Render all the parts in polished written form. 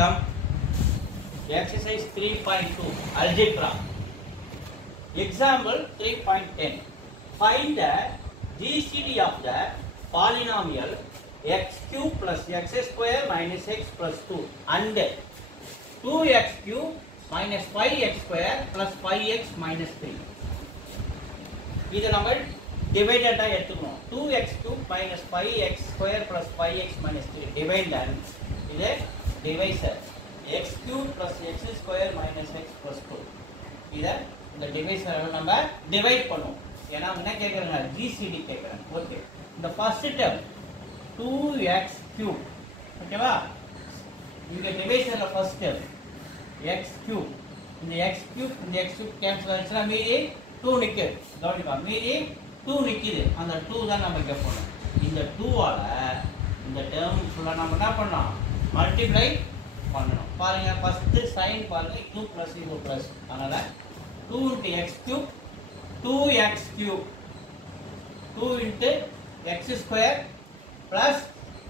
வணக்கம். Exercise 3.2 Algebra. Example 3.10. Find the GCD of the polynomial x cube plus x square minus x plus 2 and 2x cube minus 5x square plus 5x minus 3. இது நம்ம divided எடுத்துக்கணும். 2x cube minus 5x square plus 5x minus 3 dividend. இது divisor. x cube plus x square minus x plus 2. இதை இந்த divisor நம்ம divide பண்ணுவோம். ஏன்னா என்ன கேக்குறாங்க? GCD கேக்குறாங்க. ஓகே. இந்த first term 2x cube. ஓகேவா? இங்க divisorல first term x cube. இந்த x cube cancel ஆச்சுனா மீதி 2 நிக்குது. கவனிப்பா. மீதி 2 நிக்குது. அந்த 2 தான் நம்ம இங்க போறோம். இந்த 2 ஆல இந்த டேர்ம் ஃபுல்லா நம்ம என்ன பண்ணோம்? மல்டிப்ளை பண்ணனும். பாருங்க ஃபர்ஸ்ட் சைன் பாருங்க இது பிளஸ் இது பிளஸ். அதனால 2 * x cube 2x cube 2 * x square plus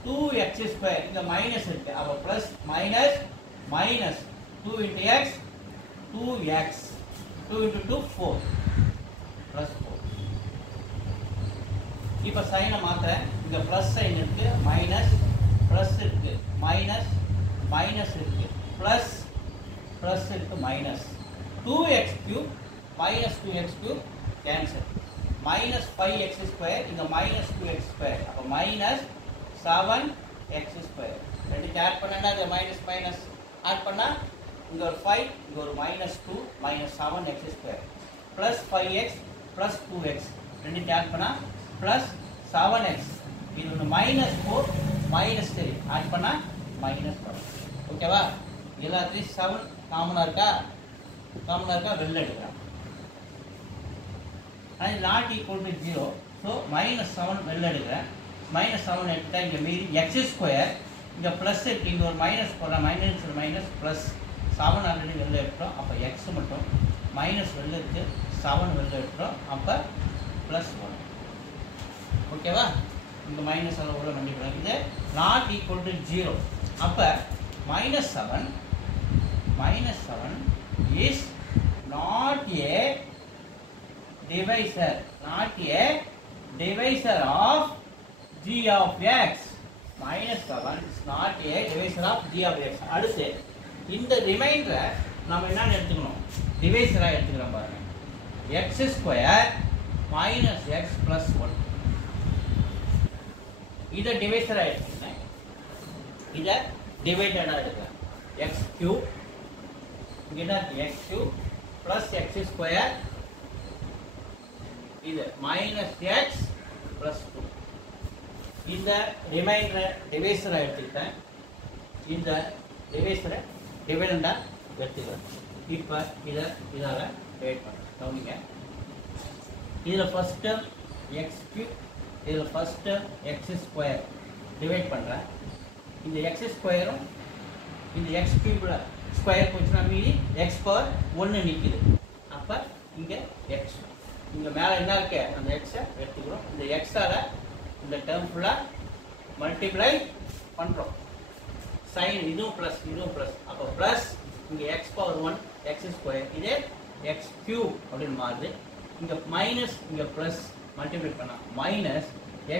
2x square இந்த மைனஸ் இருக்கு. அப்ப plus minus minus 2 * x 2x 2 * 2 4 plus 4. இப்ப சைனை மாத்துறேன். இங்க பிளஸ் சைன் இருக்கு, மைனஸ் பிளஸ் இருக்கு, மைனஸ் மைனஸ் இருக்கு, பிளஸ் பிளஸ் இருக்கு, minus 2x cube minus 2x cube cancel. minus 5x square இங்க minus 2x square. அப்ப minus 7x square. ரெண்டு ஆட் பண்ணா அது மைனஸ் மைனஸ் ஆட் பண்ணா இங்க ஒரு 5 இங்க ஒரு minus 2 minus 7x square plus 5x plus 2x ரெண்டு ஆட் பண்ணா plus 7x. இது வந்து minus 4 minus 3 ஆட் பண்ணா minus 7. ஓகேவா? எல்லாத்தையும் 7 காமனா இருக்கா? காமனா இருக்கா? வெளில எடுக்கலாம். அது not equal to 0. So minus 7 வெளில எடுக்கிறேன். minus 7 எடுத்தா இங்க மீதி x ஸ்கொயர் இங்க பிளஸ் இருக்கு. இங்க ஒரு மைனஸ் போடுற மைனஸ் மைனஸ் பிளஸ் 7 ஆல்ரெடி வெளில எடுக்கிறோம். அப்ப x மட்டும் மைனஸ் வெளில இருக்கு, 7 வெளில எடுக்கிறோம். அப்ப பிளஸ் 1. ஓகேவா? இங்க மைனஸ் அத உள்ள மல்டிப்ளை இது not equal to 0. அப்ப minus 7 is not a divisor, not a divisor of g of x. minus 7 is not a divisor of g of x. அடுத்து இந்த ரிமைண்டரை நாம என்ன எடுத்துக்கணும்? டிவைசரா எடுத்துக்கிறோம் பாருங்க. x square minus x plus 1. இத டிவைசரா எடுத்துக்கிறேன். இத டிவைடடா எடுக்கிறேன். x cube இங்க x cube plus x square இது minus x plus 2. இந்த ரிமைண்டர் டிவைசரா எடுத்துக்கிட்டேன். இந்த டிவைசரை டிவைடண்டா எடுத்துக்கிறேன். இப்போ இதால டிவைட் பண்ணுறேன். கவனிங்க. இதுல ஃபர்ஸ்ட் டேர்ம் x cube இதுல first term x square divide பண்றேன். இந்த x ஸ்கொயரும் இந்த x கியூப்ல ஸ்கொயர் போச்சுனா மீதி x பவர் 1 நிக்குது. அப்ப இங்க x இங்க மேல என்ன இருக்கு? அந்த x எடுத்துக்கிறோம். இந்த x ஆல இந்த டேர்ம் ஃபுல்லா மல்டிப்ளை பண்றோம். sin இதுவும் பிளஸ் அப்ப பிளஸ் இங்க x பவர் 1 x ஸ்கொயர் இது x கியூப் அப்படினு மாறுது. இங்க மைனஸ் இங்க பிளஸ் மல்டிப்ளை பண்ணா minus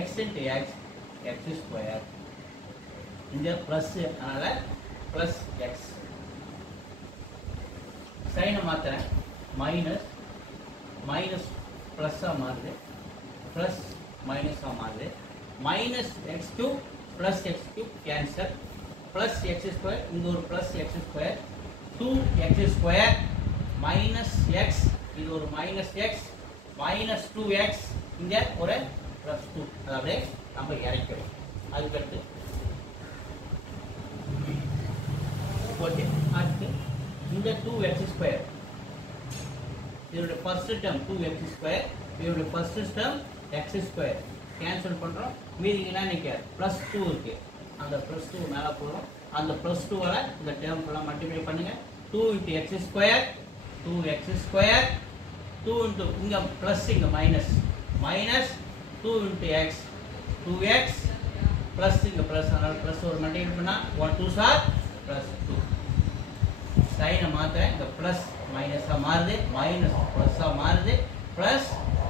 x * x x square இங்க பிளஸ் அதனால பிளஸ் x. சைனை மாத்துறேன். மைனஸ் மைனஸ் பிளஸ்ஸா மாறுது, பிளஸ் மைனஸா மாறுது. Minus x cube plus x cube cancel, plus x square இங்க ஒரு plus x square 2x square minus x இது ஒரு மைனஸ் x மைனஸ் 2x இங்க ஒரு பிளஸ் 2. அது அப்படியே நம்ம இறக்கிறோம். அதுக்கடுத்து ஓகே. அடுத்து இந்த 2x ஸ்கொயர் இதோட ஃபர்ஸ்ட் டேர்ம் 2x ஸ்கொயர் இதோட first term x square cancel பண்றோம். மீதி என்ன நிக்க பிளஸ் 2 இருக்கு. அந்த பிளஸ் 2 மேல போறோம். அந்த பிளஸ் 2 ஆல இந்த டேர்ம் ஃபுல்லா மல்டிப்ளை பண்ணுங்க. 2 * x ஸ்கொயர் 2x ஸ்கொயர் 2 இங்க பிளஸ் இங்க minus minus 2 * x 2x plus இங்க plus அதனால plus ஒரு மல்டிப்ளை பண்ணா 1 2s are plus 2 சைனை மாற்றுறேன், இந்த ப்ளஸ் மைனஸாக மாறுது, மைனஸ் ப்ளஸ்ஸாக மாறுது, ப்ளஸ்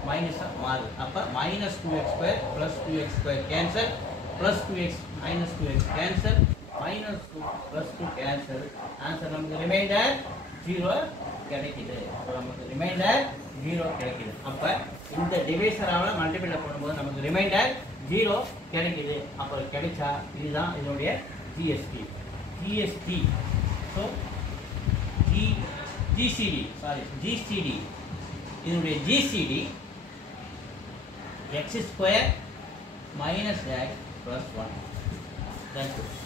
மைனஸாக மாறுது. அப்போ minus 2x² plus 2x² cancel, plus 2x minus 2x cancel, minus 2 plus 2 cancel. Answer நமக்கு ரிமைண்டர் 0 கிடைக்குது. அப்போ நமக்கு ரிமைண்டர் 0 கிடைக்குது. அப்போ இந்த டிவைசரால் மல்டிபிளை பண்ணும்போது நமக்கு ரிமைண்டர் 0 கிடைக்குது. அப்போ கிடைச்சா இதுதான் இதனுடைய ஜிஎஸ்டி. ஜிஎஸ்டி ஸோ ஜிசிடி இதனுடைய GCD x² minus x plus 1. That's it.